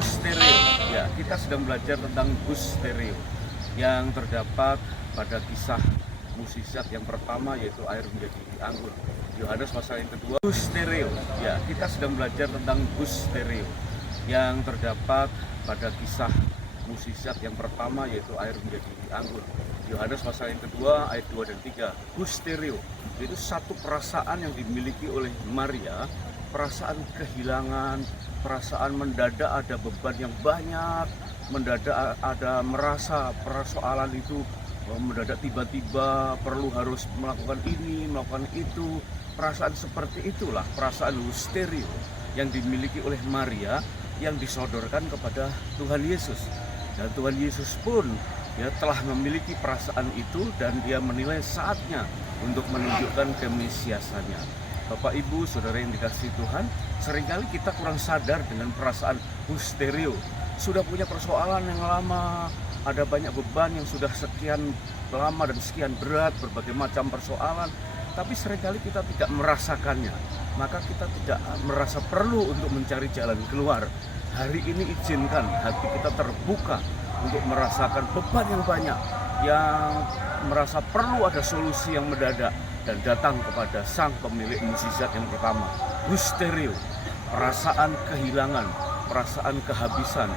Stereo. Ya, kita sedang belajar tentang Stereo yang terdapat pada kisah mukjizat yang pertama, yaitu air menjadi anggur. Yohanes pasal yang kedua. Stereo. Ya, kita sedang belajar tentang Stereo yang terdapat pada kisah mukjizat yang pertama, yaitu air menjadi anggur. Yohanes pasal yang kedua ayat 2 dan 3. Stereo itu satu perasaan yang dimiliki oleh Maria, perasaan kehilangan, perasaan mendadak ada beban yang banyak, mendadak ada merasa persoalan itu mendadak tiba-tiba perlu harus melakukan ini, melakukan itu. Perasaan seperti itulah perasaan stereo yang dimiliki oleh Maria yang disodorkan kepada Tuhan Yesus. Dan Tuhan Yesus pun telah memiliki perasaan itu dan dia menilai saatnya untuk menunjukkan kemesiasannya. Bapak, Ibu, Saudara yang dikasihi Tuhan, seringkali kita kurang sadar dengan perasaan stereo. Sudah punya persoalan yang lama, ada banyak beban yang sudah sekian lama dan sekian berat, berbagai macam persoalan, tapi seringkali kita tidak merasakannya. Maka kita tidak merasa perlu untuk mencari jalan keluar. Hari ini izinkan hati kita terbuka untuk merasakan beban yang banyak, yang merasa perlu ada solusi yang mendadak, dan datang kepada sang pemilik mukjizat yang pertama. Stereo, perasaan kehilangan, perasaan kehabisan,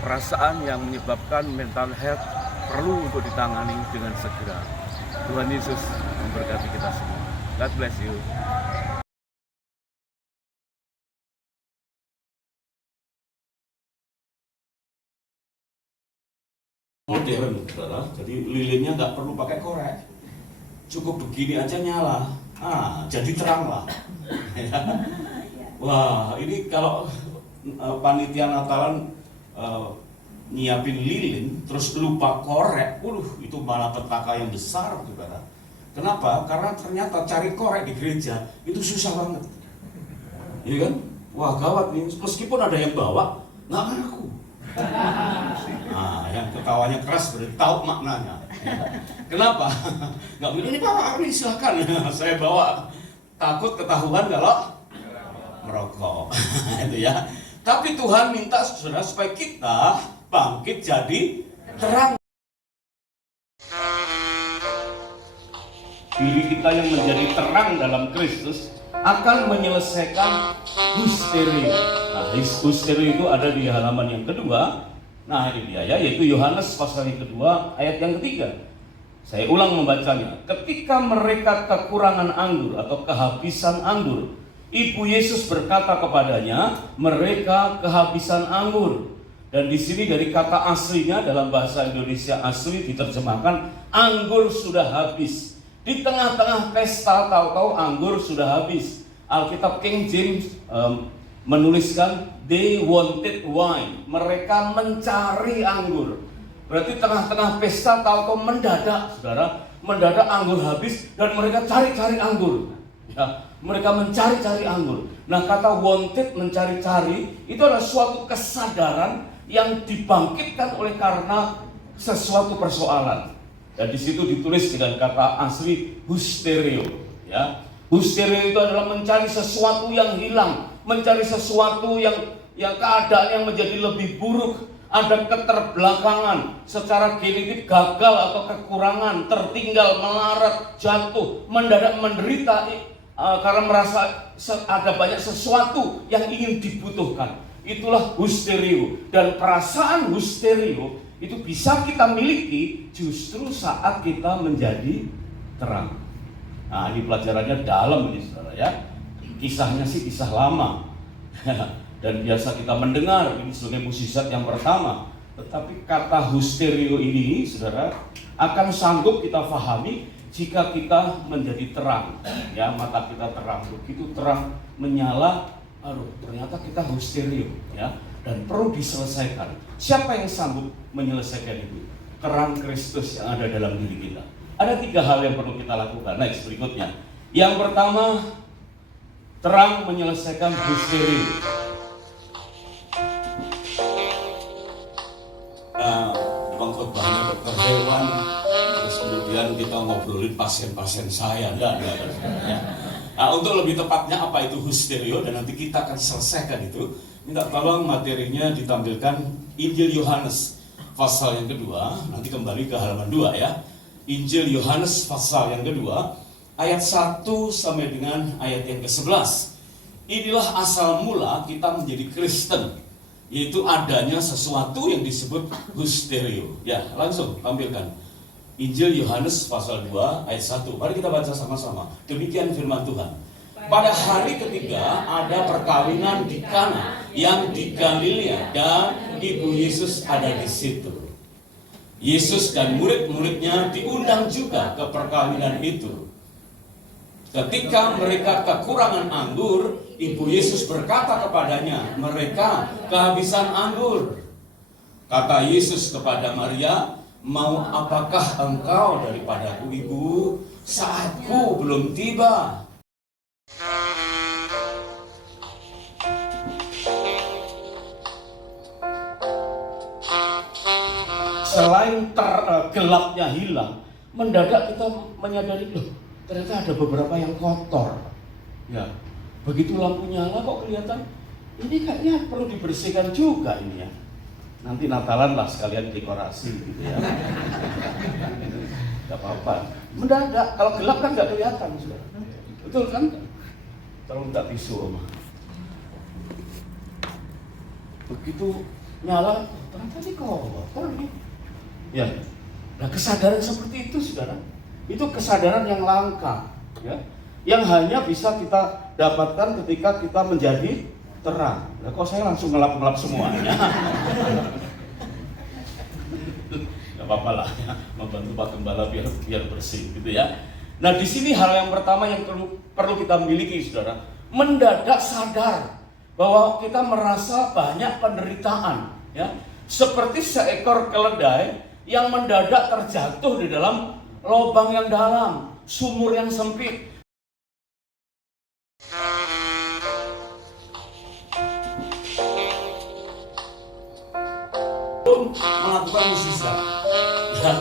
perasaan yang menyebabkan mental health perlu untuk ditangani dengan segera. Tuhan Yesus memberkati kita semua. God bless you. Modern, saudara. Jadi lilinnya nggak perlu pakai korek, cukup begini aja nyala, jadi terang lah. Wah, ini kalau panitia Natalan nyiapin lilin terus lupa korek, itu malah petaka yang besar, saudara. Kenapa? Karena ternyata cari korek di gereja itu susah banget, iya kan? Wah, gawat nih. Meskipun ada yang bawa, nggak ngaku. Yang ketawanya keras berarti tahu maknanya. Kenapa? Nggak bilang ini Pak Ari silahkan. Saya bawa, takut ketahuan kalau merokok. Itu ya. Tapi Tuhan minta saudara supaya kita bangkit jadi terang. Diri kita yang menjadi terang dalam Kristus akan menyelesaikan stereo. Nah, stereo itu ada di halaman yang kedua. Nah, ini dia ya, yaitu Yohanes pasal yang kedua ayat yang ketiga. Saya ulang membacanya. Ketika mereka kekurangan anggur atau kehabisan anggur, Ibu Yesus berkata kepadanya, mereka kehabisan anggur. Dan di sini dari kata aslinya dalam bahasa Indonesia asli diterjemahkan anggur sudah habis. Di tengah-tengah pesta tahu-tahu anggur sudah habis. Alkitab King James menuliskan they wanted wine. Mereka mencari anggur. Berarti tengah-tengah pesta tahu-tahu mendadak, saudara, mendadak anggur habis dan mereka cari-cari anggur. Ya, mereka mencari-cari anggur. Nah, kata wanted, mencari-cari, itu adalah suatu kesadaran yang dibangkitkan oleh karena sesuatu persoalan. Dan di situ ditulis dengan kata asli stereo. Ya, stereo itu adalah mencari sesuatu yang hilang, mencari sesuatu yang keadaan yang menjadi lebih buruk, ada keterbelakangan, secara genetik gagal atau kekurangan, tertinggal, melarat, jatuh, mendadak menderita karena merasa ada banyak sesuatu yang ingin dibutuhkan. Itulah stereo. Dan perasaan stereo itu bisa kita miliki justru saat kita menjadi terang. Nah, ini pelajarannya dalam ini, saudara ya. Kisahnya sih kisah lama. Dan biasa kita mendengar ini sebagai mukjizat yang pertama. Tetapi kata stereo ini, saudara, akan sanggup kita fahami jika kita menjadi terang. Ya, mata kita terang. Begitu terang menyala, ternyata kita stereo, ya. Dan perlu diselesaikan. Siapa yang sanggup menyelesaikan itu? Terang Kristus yang ada dalam diri kita. Ada 3 hal yang perlu kita lakukan. Next, berikutnya. Yang pertama, terang menyelesaikan stereo. Khotbahnya Dr. Hewan, terus kemudian kita ngobrolin pasien-pasien saya, enggak. Nah, untuk lebih tepatnya apa itu husterio dan nanti kita akan selesaikan itu. Minta tolong materinya ditampilkan Injil Yohanes pasal yang kedua. Nanti kembali ke halaman 2 ya. Injil Yohanes pasal yang kedua ayat 1 sampai dengan ayat yang ke-11. Inilah asal mula kita menjadi Kristen, yaitu adanya sesuatu yang disebut husterio. Ya, langsung tampilkan Injil Yohanes pasal 2 ayat 1. Mari kita baca sama-sama. Demikian firman Tuhan. Pada hari ketiga ada perkawinan di Kana yang di Galilea dan ibu Yesus ada di situ. Yesus dan murid-muridnya diundang juga ke perkawinan itu. Ketika mereka kekurangan anggur, ibu Yesus berkata kepadanya, mereka kehabisan anggur. Kata Yesus kepada Maria, mau apakah engkau daripadaku ibu? Saatku belum tiba. Selain gelapnya hilang, mendadak kita menyadari, loh, ternyata ada beberapa yang kotor. Ya, begitu lampu nyala kok kelihatan, ini kayaknya perlu dibersihkan juga ini ya. Nanti Natalan lah sekalian dekorasi gitu ya. Gak apa-apa. Mendadak, kalau gelap kan gak kelihatan sudah. Betul kan? Tolong minta tisu Oma. Begitu nyala, ternyata ini kotor nih. Ya, nah kesadaran seperti itu saudara, itu kesadaran yang langka, ya, yang hanya bisa kita dapatkan ketika kita menjadi terang. Nah, kok saya langsung ngelap-ngelap semuanya? Gak apa-apa lah, ya, membantu Pak Gembala biar bersih, gitu ya. Nah di sini hal yang pertama yang perlu kita miliki, saudara, mendadak sadar bahwa kita merasa banyak penderitaan, ya, seperti seekor keledai yang mendadak terjatuh di dalam lubang yang dalam, sumur yang sempit. Melakukan mukjizat, ya,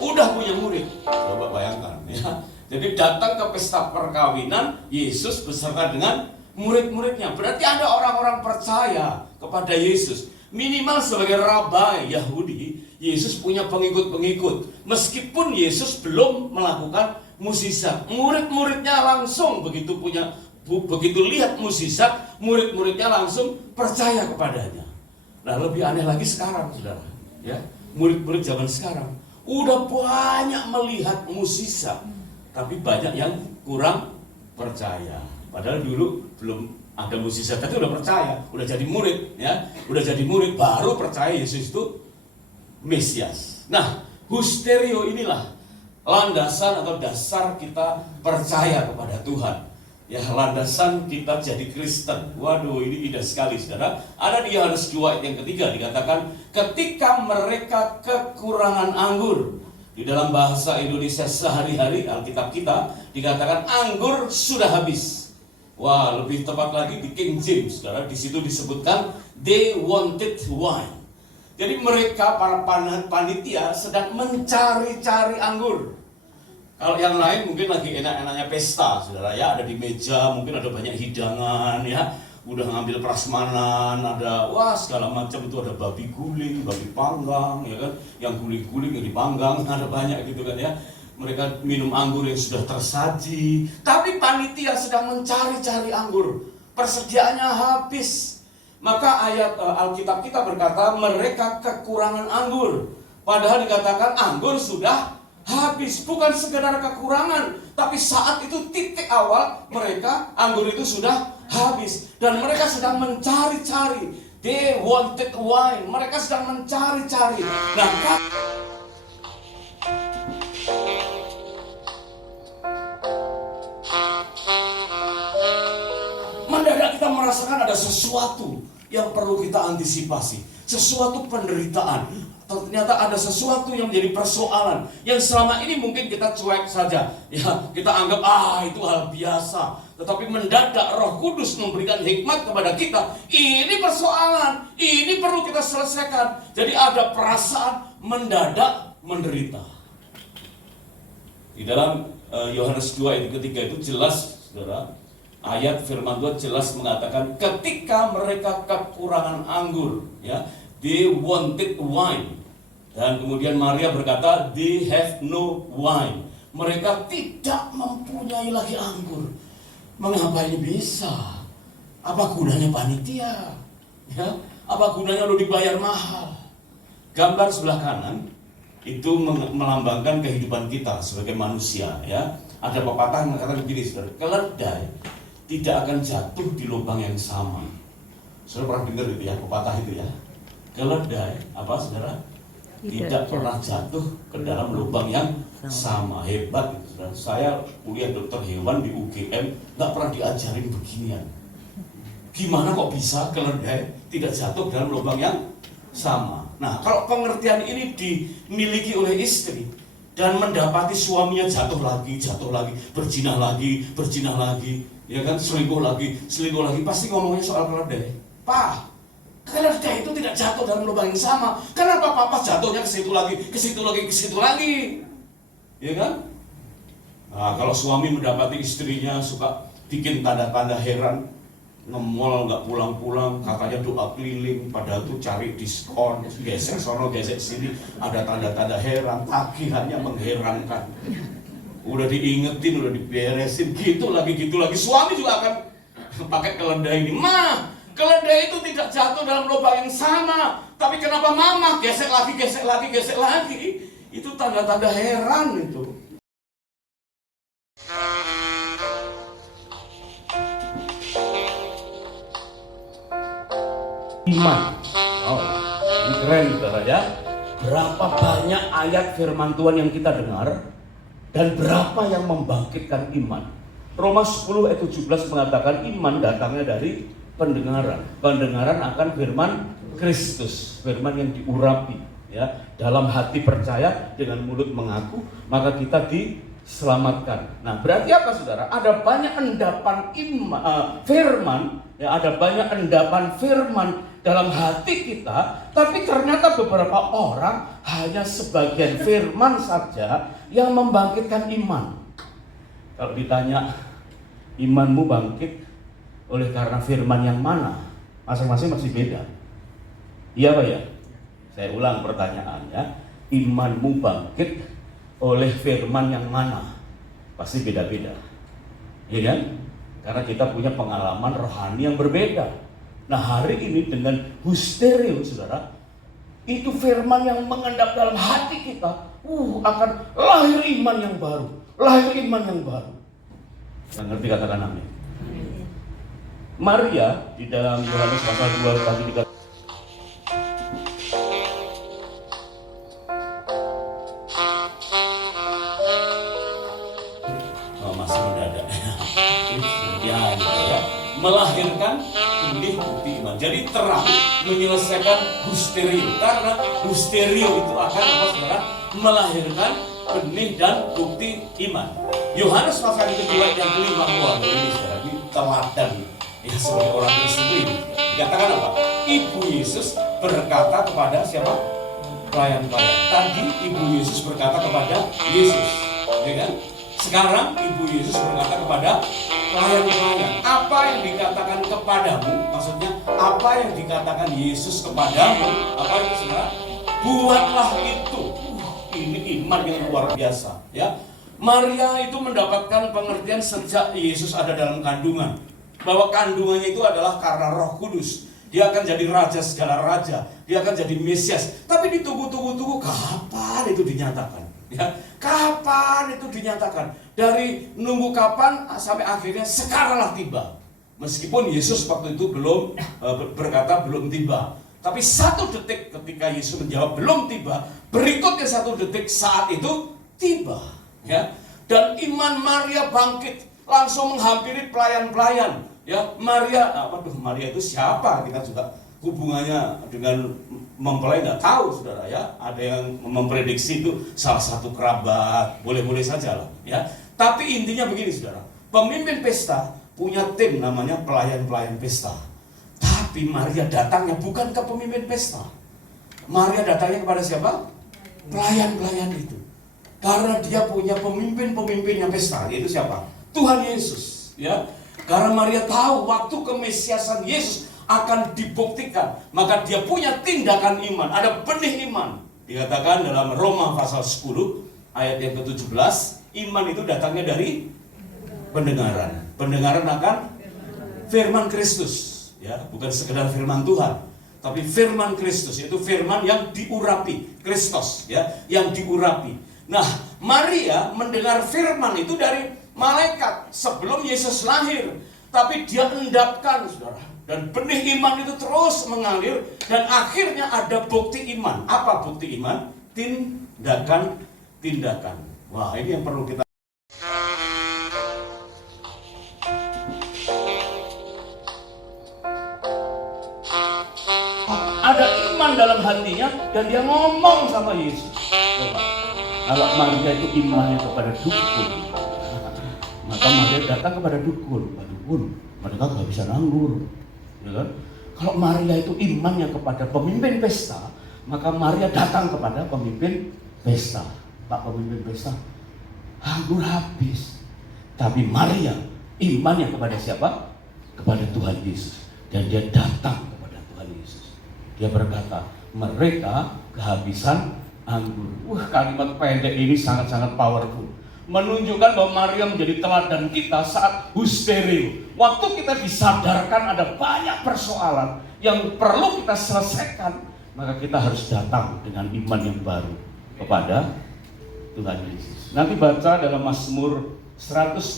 udah punya murid. Coba bayangkan, ya. Jadi datang ke pesta perkawinan Yesus beserta dengan murid-muridnya. Berarti ada orang-orang percaya kepada Yesus. Minimal sebagai rabai Yahudi, Yesus punya pengikut-pengikut. Meskipun Yesus belum melakukan mukjizat, murid-muridnya langsung begitu lihat mukjizat, murid-muridnya langsung percaya kepadanya. Nah, lebih aneh lagi sekarang, saudara, ya, murid-murid zaman sekarang udah banyak melihat mukjizat, tapi banyak yang kurang percaya. Padahal dulu belum ada mukjizat, tapi udah percaya, udah jadi murid, ya, udah jadi murid baru percaya Yesus itu Mesias. Nah, husterio inilah landasan atau dasar kita percaya kepada Tuhan. Ya, landasan kita jadi Kristen. Waduh, ini indah sekali, saudara. Ada di Yohanes 2 ayat yang ketiga dikatakan, ketika mereka kekurangan anggur. Di dalam bahasa Indonesia sehari-hari Alkitab kita dikatakan anggur sudah habis. Wah, lebih tepat lagi di King James, saudara, di situ disebutkan they wanted wine. Jadi mereka para panitia sedang mencari-cari anggur. Kalau yang lain mungkin lagi enak-enaknya pesta, saudara, ya, ada di meja, mungkin ada banyak hidangan, ya, udah ngambil prasmanan, ada wah segala macam itu, ada babi guling, babi panggang, ya kan, yang guling-guling yang dipanggang, ada banyak gitu kan ya. Mereka minum anggur yang sudah tersaji, tapi panitia sedang mencari-cari anggur, persediaannya habis. Maka ayat Alkitab kita berkata mereka kekurangan anggur, padahal dikatakan anggur sudah habis. Bukan sekedar kekurangan, tapi saat itu titik awal mereka anggur itu sudah habis dan mereka sedang mencari-cari. They wanted wine. Mereka sedang mencari-cari. Nah, mendadak kita merasakan ada sesuatu yang perlu kita antisipasi, sesuatu penderitaan. Ternyata ada sesuatu yang menjadi persoalan yang selama ini mungkin kita cuek saja, ya, kita anggap itu hal biasa. Tetapi mendadak Roh Kudus memberikan hikmat kepada kita. Ini persoalan, ini perlu kita selesaikan. Jadi ada perasaan mendadak menderita. Di dalam Yohanes 2 ayat ketiga itu jelas, saudara, ayat firman Tuhan jelas mengatakan ketika mereka kekurangan anggur, ya, they wanted wine. Dan kemudian Maria berkata, they have no wine. Mereka tidak mempunyai lagi anggur. Mengapa ini bisa? Apa gunanya panitia? Ya, apa gunanya lo dibayar mahal? Gambar sebelah kanan itu melambangkan kehidupan kita sebagai manusia, ya. Ada pepatah yang mengatakan begini, saudara, keledai tidak akan jatuh di lubang yang sama. Saudara pernah dengar itu ya, pepatah itu ya. Keledai, apa saudara? Tidak pernah jatuh ke dalam lubang yang sama. Hebat itu, saudara. Saya kuliah dokter hewan di UGM, nggak pernah diajarin beginian. Gimana kok bisa keledai tidak jatuh dalam lubang yang sama? Nah, kalau pengertian ini dimiliki oleh istri dan mendapati suaminya jatuh lagi, berzina lagi, ya kan, selingkuh lagi, pasti ngomongnya soal keledai. Pak, keledai itu tidak jatuh dalam lubang yang sama. Kenapa papa jatuhnya ke situ lagi? Ya kan? Nah, kalau suami mendapati istrinya suka bikin tanda-tanda heran, nge-mall nggak pulang-pulang, katanya doa keliling, padahal tuh cari diskon, gesek sono gesek sini, ada tanda-tanda heran, tagihannya mengherankan. Udah diingetin, udah diberesin, gitu lagi. Suami juga akan pakai keledai ini. Ma, keledai itu tidak jatuh dalam lubang yang sama, tapi kenapa mama gesek lagi? Itu tanda-tanda heran itu. Iman. Oh, ini keren saudara ya. Berapa banyak ayat firman Tuhan yang kita dengar dan berapa yang membangkitkan iman. Roma 10 ayat 17 mengatakan iman datangnya dari pendengaran. Pendengaran akan firman Kristus, firman yang diurapi, ya. Dalam hati percaya, dengan mulut mengaku, maka kita diselamatkan. Nah, berarti apa saudara? Ada banyak endapan firman, ya, ada banyak endapan firman dalam hati kita, tapi ternyata beberapa orang hanya sebagian firman saja yang membangkitkan iman. Kalau ditanya, imanmu bangkit oleh karena firman yang mana? Masing-masing masih beda. Iya Pak ya? Saya ulang pertanyaannya, imanmu bangkit oleh firman yang mana? Pasti beda-beda. Iya kan? Karena kita punya pengalaman rohani yang berbeda. Nah, hari ini dengan husterio, saudara, itu firman yang mengendap dalam hati kita, akan lahir iman yang baru. Yang ngerti katakan amin. Maria di dalam Yohanes pasal 2 tadi dikatakan, masih mendadak. ya. Melahirkan benih bukti iman. Jadi terang menyelesaikan husterio. Karena husterio itu akan apa saudara? Melahirkan benih dan bukti iman. Yohanes pasal yang kedua yang kelima, ini saudara, ini teladan ya sebagai orang Kristen ini. Dikatakan apa? Ibu Yesus berkata kepada siapa? Pelayan-pelayan. Tadi Ibu Yesus berkata kepada Yesus, ya kan? Sekarang Ibu Yesus berkata kepada pelayan-pelayan. Apa yang dikatakan kepadamu? Maksudnya apa yang dikatakan Yesus kepadamu? Apa itu saudara? Buatlah itu. Ini iman yang luar biasa, ya. Maria itu mendapatkan pengertian sejak Yesus ada dalam kandungan, bahwa kandungannya itu adalah karena Roh Kudus. Dia akan jadi raja segala raja, dia akan jadi Mesias. Tapi ditunggu-tunggu kapan itu dinyatakan? Ya, kapan itu dinyatakan? Dari nunggu kapan sampai akhirnya sekaranglah tiba. Meskipun Yesus waktu itu belum berkata belum tiba, tapi 1 detik ketika Yesus menjawab belum tiba, berikutnya 1 detik saat itu tiba. Ya, dan iman Maria bangkit, langsung menghampiri pelayan-pelayan. Ya, Maria itu siapa? Kita juga hubungannya dengan mempelai nggak tahu, saudara ya. Ada yang memprediksi itu salah satu kerabat, boleh-boleh saja lah. Ya, tapi intinya begini, saudara. Pemimpin pesta punya tim namanya pelayan-pelayan pesta. Tapi Maria datangnya bukan ke pemimpin pesta. Maria datangnya kepada siapa? Pelayan-pelayan itu. Karena dia punya pemimpin-pemimpinnya pesta, yaitu siapa? Tuhan Yesus, ya. Karena Maria tahu waktu kemesiasan Yesus akan dibuktikan, maka dia punya tindakan iman, ada benih iman. Dikatakan dalam Roma pasal 10 ayat yang ke-17, iman itu datangnya dari pendengaran. Pendengaran akan firman Kristus, ya, bukan sekedar firman Tuhan, tapi firman Kristus, yaitu firman yang diurapi, Kristus, ya, yang diurapi. Nah, Maria mendengar firman itu dari malaikat sebelum Yesus lahir, tapi dia endapkan, saudara, dan benih iman itu terus mengalir, dan akhirnya ada bukti iman. Apa bukti iman? Tindakan. Wah, ini yang perlu kita. Ada iman dalam hatinya dan dia ngomong sama Yesus. Coba, kalau Maria itu imannya kepada dukun, maka Maria datang kepada dukun. Dukun, mereka nggak bisa nganggur, ya kan? Kalau Maria itu imannya kepada pemimpin pesta, maka Maria datang kepada pemimpin pesta. Pak pemimpin pesta, anggur habis. Tapi Maria imannya kepada siapa? Kepada Tuhan Yesus. Dan dia datang kepada Tuhan Yesus. Dia berkata, mereka kehabisan anggur. Wah, kalimat pendek ini sangat-sangat powerful. Menunjukkan bahwa Maria menjadi teladan kita saat husterio. Waktu kita disadarkan ada banyak persoalan yang perlu kita selesaikan, maka kita harus datang dengan iman yang baru kepada Tuhan Yesus. Nanti baca dalam Mazmur 118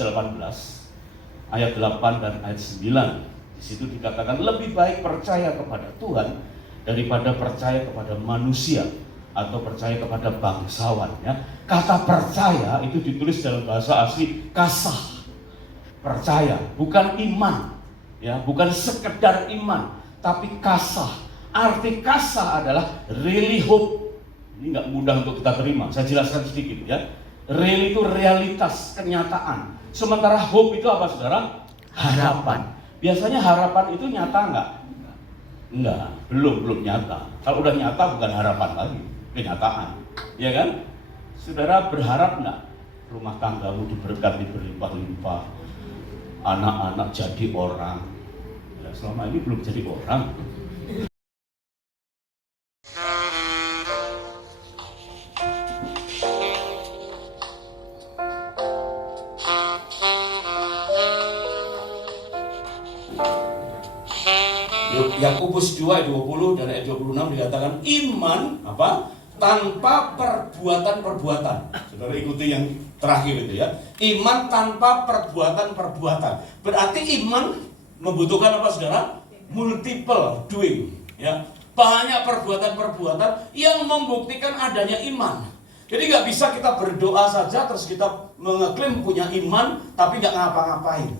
ayat 8 dan ayat 9. Di situ dikatakan lebih baik percaya kepada Tuhan daripada percaya kepada manusia atau percaya kepada bangsawan, ya. Kata percaya itu ditulis dalam bahasa asli kasah. Percaya, bukan iman, ya, bukan sekedar iman, tapi kasah. Arti kasah adalah really hope. Ini nggak mudah untuk kita terima. Saya jelaskan sedikit, ya. Real itu realitas, kenyataan. Sementara hope itu apa, saudara? Harapan. Biasanya harapan itu nyata nggak? Enggak, belum nyata. Kalau udah nyata bukan harapan lagi, kenyataan, ya kan? Saudara berharap nggak rumah tanggamu diberkati berlimpah-limpah, anak-anak jadi orang? Ya, selama ini belum jadi orang. Yakobus 2 ayat 20 dan ayat 26 dikatakan iman apa? Tanpa perbuatan-perbuatan. Saudara ikuti yang terakhir itu, ya. Iman tanpa perbuatan-perbuatan. Berarti iman membutuhkan apa, saudara? Multiple doing, ya. Banyak perbuatan-perbuatan yang membuktikan adanya iman. Jadi nggak bisa kita berdoa saja terus kita mengeklaim punya iman tapi nggak ngapa-ngapain.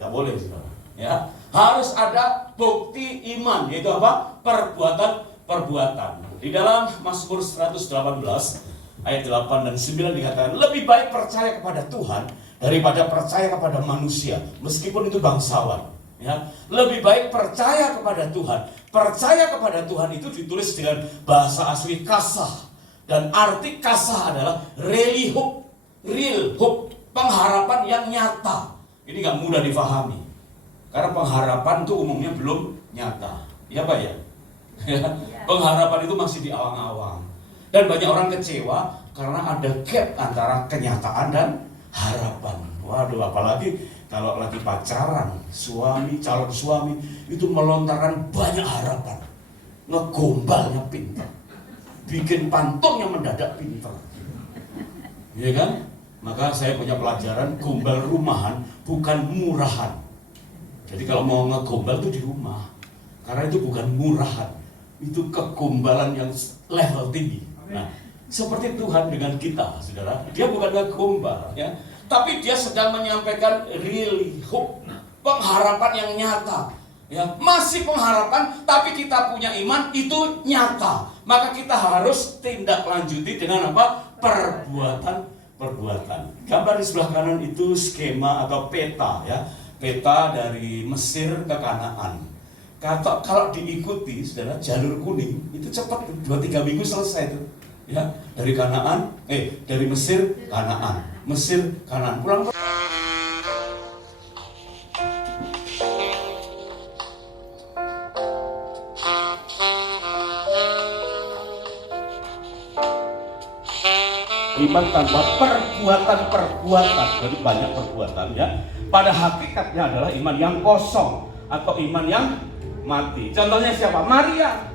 Nggak boleh, saudara, ya. Harus ada bukti iman, yaitu apa? Perbuatan. Di dalam Mazmur 118 ayat 8 dan 9 dikatakan lebih baik percaya kepada Tuhan daripada percaya kepada manusia, meskipun itu bangsawan, ya. Lebih baik percaya kepada Tuhan. Percaya kepada Tuhan itu ditulis dengan bahasa asli kasah, dan arti kasah adalah real hope, pengharapan yang nyata. Ini nggak mudah difahami. Karena pengharapan itu umumnya belum nyata, ya Pak, ya? Pengharapan itu masih di awang-awang. Dan banyak orang kecewa karena ada gap antara kenyataan dan harapan. Waduh, apalagi kalau lagi pacaran, calon suami itu melontarkan banyak harapan, ngegombalnya pintar, bikin pantungnya mendadak pintar, ya kan? Maka saya punya pelajaran, gombal rumahan bukan murahan. Jadi kalau mau ngegombal itu di rumah, karena itu bukan murahan, itu kegombalan yang level tinggi. Nah, seperti Tuhan dengan kita, saudara, dia bukan ngegombal, ya, tapi dia sedang menyampaikan really hope, pengharapan yang nyata, ya. Masih pengharapan, tapi kita punya iman itu nyata. Maka kita harus tindak lanjuti dengan apa? Perbuatan. Gambar di sebelah kanan itu skema atau peta, ya. Peta dari Mesir ke Kanaan. Kalau diikuti, saudara, jalur kuning itu cepat, 2-3 minggu selesai itu, ya. Dari Mesir Kanaan, Mesir Kanaan, pulang. Iman tanpa perbuatan-perbuatan, jadi banyak perbuatan ya. Pada hakikatnya adalah iman yang kosong atau iman yang mati. Contohnya siapa? Maria.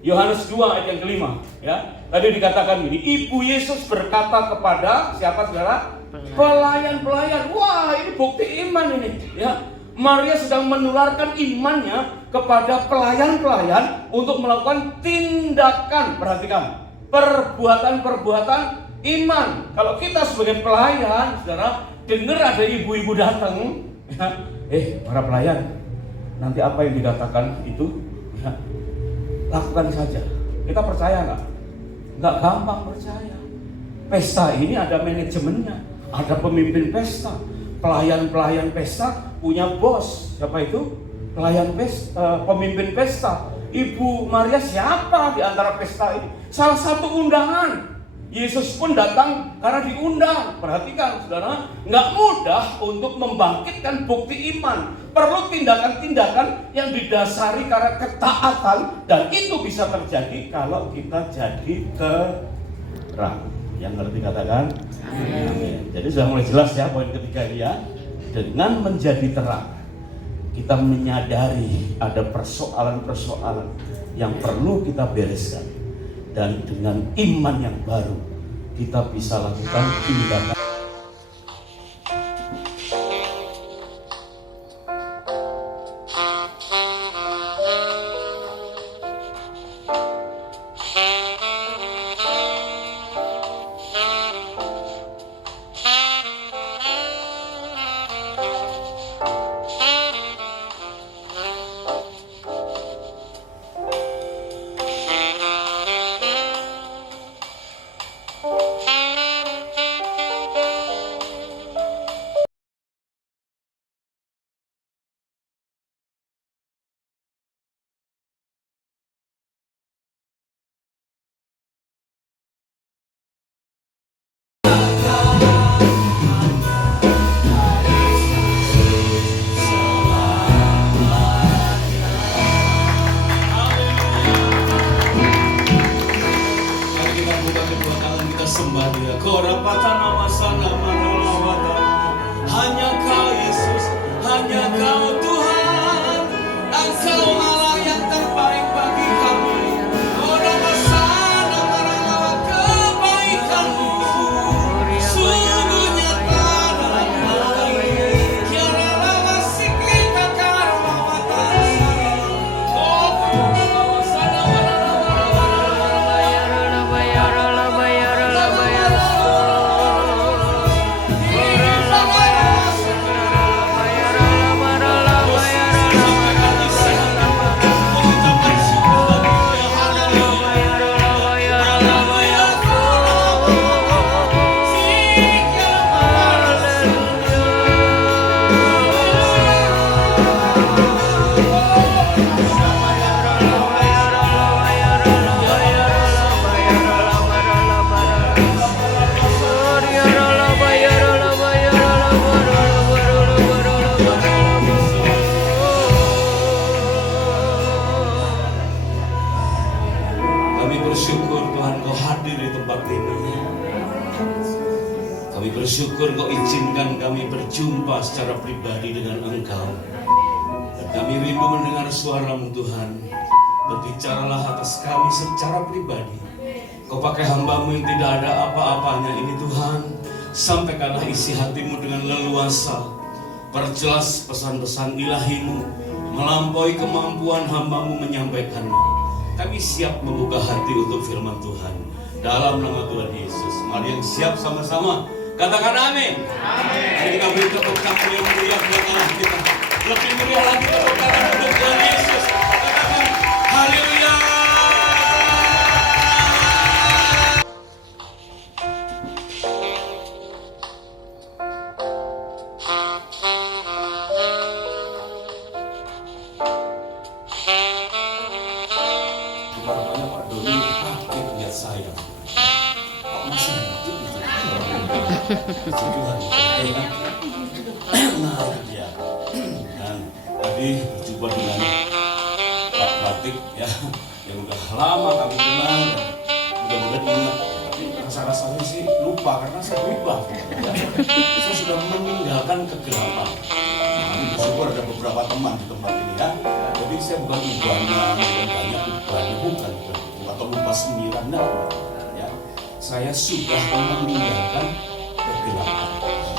Yohanes 2 ayat yang kelima ya. Tadi dikatakan ini, Ibu Yesus berkata kepada siapa saudara? Pelayan-pelayan. Wah, ini bukti iman ini ya. Maria sedang menularkan imannya kepada pelayan-pelayan untuk melakukan tindakan, perhatikan, perbuatan-perbuatan iman. Kalau kita sebagai pelayan, saudara, dengar ada ibu-ibu datang, ya, para pelayan, nanti apa yang dikatakan itu, ya, lakukan saja. Kita percaya nggak? Nggak gampang percaya. Pesta ini ada manajemennya, ada pemimpin pesta, pelayan-pelayan pesta punya bos. Siapa itu? Pelayan pesta, pemimpin pesta. Ibu Maria siapa di antara pesta ini? Salah satu undangan. Yesus pun datang karena diundang. Perhatikan saudara, nggak mudah untuk membangkitkan bukti iman. Perlu tindakan-tindakan yang didasari karena ketaatan. Dan itu bisa terjadi kalau kita jadi terang. Yang ngerti katakan? Amin. Jadi sudah mulai jelas ya poin ketiga ini ya. Dengan menjadi terang, kita menyadari ada persoalan-persoalan yang perlu kita bereskan. Dan dengan iman yang baru, kita bisa lakukan tindakan. Hanya Kau Yesus, hanya Kau Tuhan, Engkau Allah yang terbaik bagi kami. Kebaikan-Mu sungguh nyata dalam kami. Tiada masih kita bersyukur Kau izinkan kami berjumpa secara pribadi dengan Engkau. Dan kami rindu mendengar suara-Mu Tuhan. Berbicaralah atas kami secara pribadi. Kau pakai hamba-Mu yang tidak ada apa-apanya ini Tuhan. Sampaikanlah isi hati-Mu dengan leluasa. Perjelas pesan-pesan ilahi-Mu melampaui kemampuan hamba-Mu menyampaikannya. Kami siap membuka hati untuk firman Tuhan. Dalam nama Tuhan Yesus. Mari yang siap sama-sama katakan amin. Amin. Kita beri tepuk tangan yang meriah buat Allah kita. Lebih meriah lagi tepuk tangan untuk Tuhan Yesus. Katakan haleluya. Barangkali Pak Doni kaget lihat saya. Kok masih hidup gitu? Tuhan, nah ya. Dan tadi berjumpa dengan Pak Batik ya, yang udah lama kami kenal, mudah-mudahan ingat. Tapi rasa-rasanya sih lupa karena saya berubah. Ya. Saya sudah meninggalkan kegelapan. Kami bersyukur ada beberapa teman di tempat ini ya. Jadi saya bukan ubahnya, bukan banyak ubahnya, bukan atau lupa sembilan, ya. Saya sudah meninggalkan kegelapan.